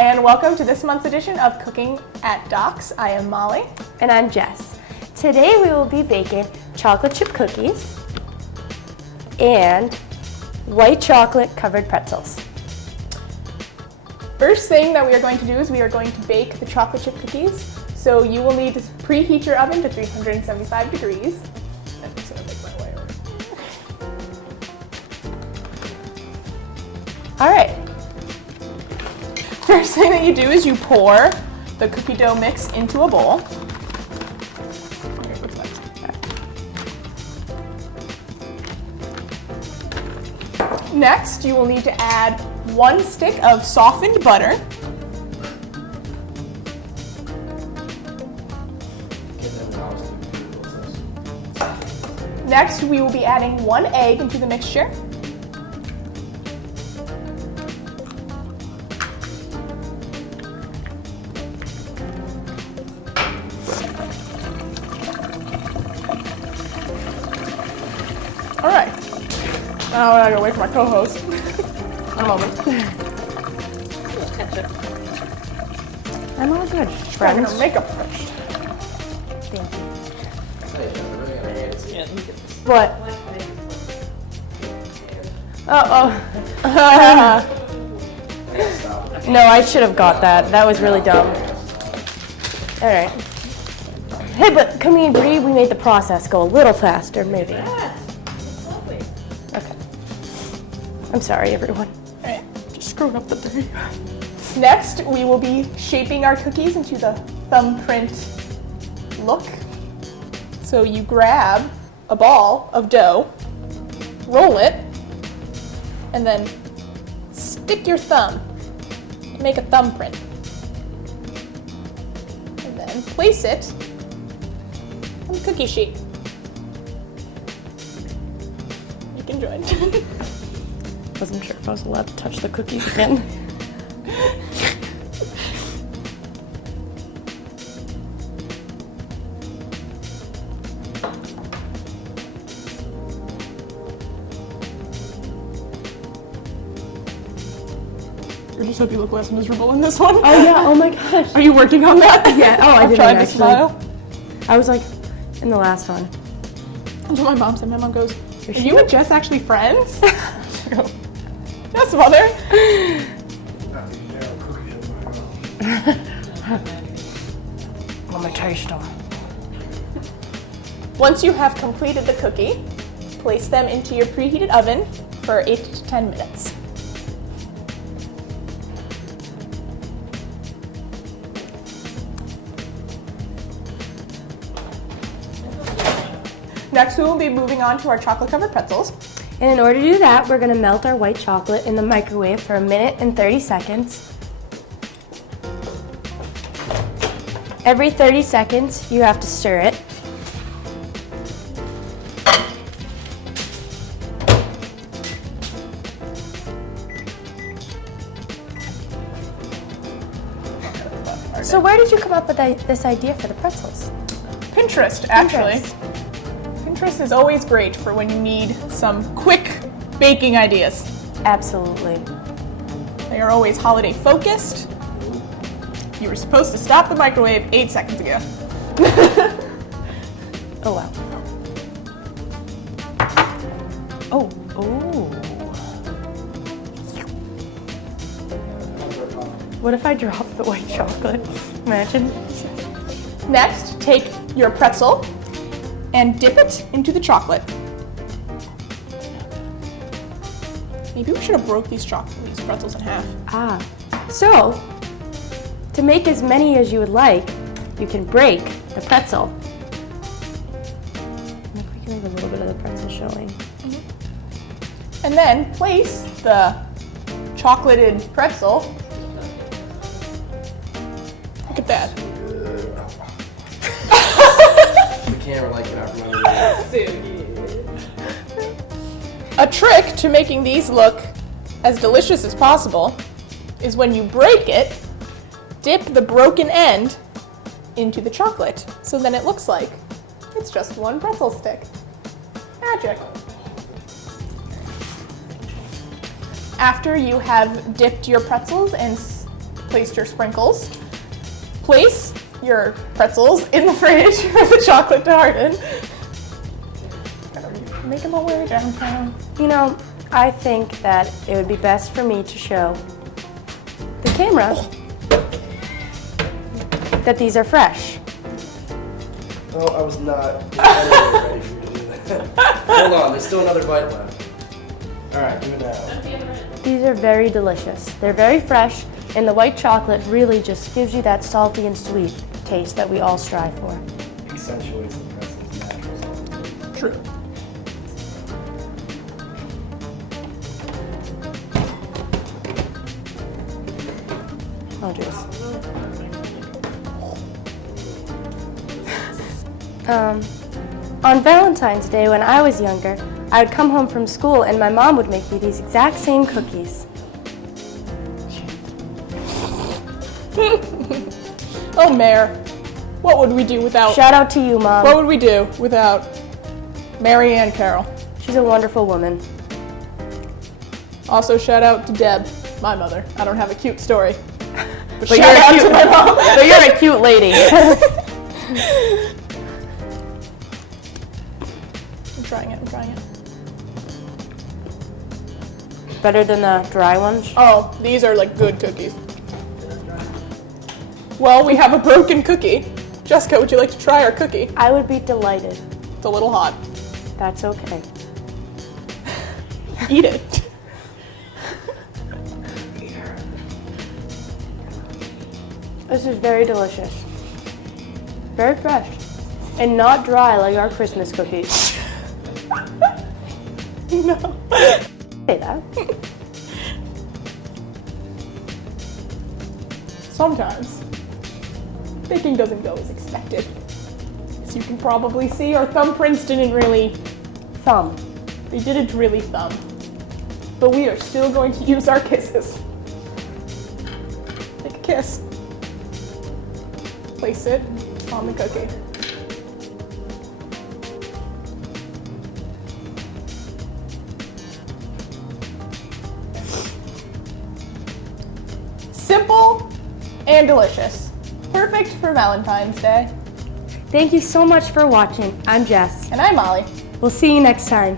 and welcome to this month's edition of Cooking at Doc's. I am Molly. And I'm Jess. Today we will be baking chocolate chip cookies and white chocolate covered pretzels. First thing that we are going to do is we are going to bake the chocolate chip cookies. So you will need to preheat your oven to 375 degrees. I'm just going to make my way over. All right. First thing that you do is you pour the cookie dough mix into a bowl. Next, you will need to add 1 stick of softened butter. Next, we will be adding 1 egg into the mixture. All right. Now I gotta wait for my co-host. A moment. I'm all good. Trying her makeup first. Thank you. What? No, I should have got that. That was really dumb. All right. Hey, but can we agree we made the process go a little faster, maybe? Okay. I'm sorry, everyone. All right, just screwing up the day. Next, we will be shaping our cookies into the thumbprint look. So you grab a ball of dough, roll it, and then stick your thumb to make a thumbprint. And then place it on the cookie sheet. You can join. Wasn't sure if I was allowed to touch the cookies again. I just hope you look less miserable in this one. Oh yeah, oh my gosh. Are you working on that? Yeah, oh I I'm didn't trying to actually. smile. I was like, in the last one. That's what my mom said. My mom goes, "Are you and Jess actually friends?" I go, "Yes, mother." Let me taste them. Once you have completed the cookie, place them into your preheated oven for 8 to 10 minutes. Next, we will be moving on to our chocolate-covered pretzels. And in order to do that, we're going to melt our white chocolate in the microwave for 1 minute and 30 seconds. Every 30 seconds, you have to stir it. So where did you come up with this idea for the pretzels? Pinterest, actually. Pinterest is always great for when you need some quick baking ideas. Absolutely. They are always holiday focused. You were supposed to stop the microwave 8 seconds ago. Oh wow. Oh. What if I dropped the white chocolate? Imagine. Next, take your pretzel and dip it into the chocolate. Maybe we should have broke these pretzels in half. So to make as many as you would like, you can break the pretzel. Look, we can leave a little bit of the pretzel showing. Mm-hmm. And then place the chocolated pretzel. Look at that. The camera like it out from under there. A trick to making these look as delicious as possible is when you break it, dip the broken end into the chocolate. So then it looks like it's just one pretzel stick. Magic. After you have dipped your pretzels and placed your sprinkles. Place your pretzels in the fridge for the chocolate to harden. Gotta make them all the way downtown. You know, I think that it would be best for me to show the camera that these are fresh. Oh, I was not ready for you to do that. Hold on, there's still another bite left. All right, do it now. These are very delicious. They're very fresh, and the white chocolate really just gives you that salty and sweet taste that we all strive for. Accentuates the pretzel's natural saltiness. True. Oh, jeez. On Valentine's Day when I was younger, I would come home from school and my mom would make me these exact same cookies. Oh, Mare, what would we do without... Shout out to you, Mom. What would we do without Mary Ann Carroll? She's a wonderful woman. Also, shout out to Deb, my mother. I don't have a cute story. But But shout out to my mom. But you're a cute lady. I'm trying it. Better than the dry ones? Oh, these are like good cookies. Well, we have a broken cookie. Jessica, would you like to try our cookie? I would be delighted. It's a little hot. That's okay. Eat it. This is very delicious. Very fresh. And not dry like our Christmas cookies. No. Say that. Sometimes, baking doesn't go as expected. As you can probably see, our thumbprints didn't really Thumb. They didn't really thumb. But we are still going to use our kisses. Take a kiss. Place it on the cookie. Simple and delicious. Perfect for Valentine's Day. Thank you so much for watching. I'm Jess. And I'm Molly. We'll see you next time.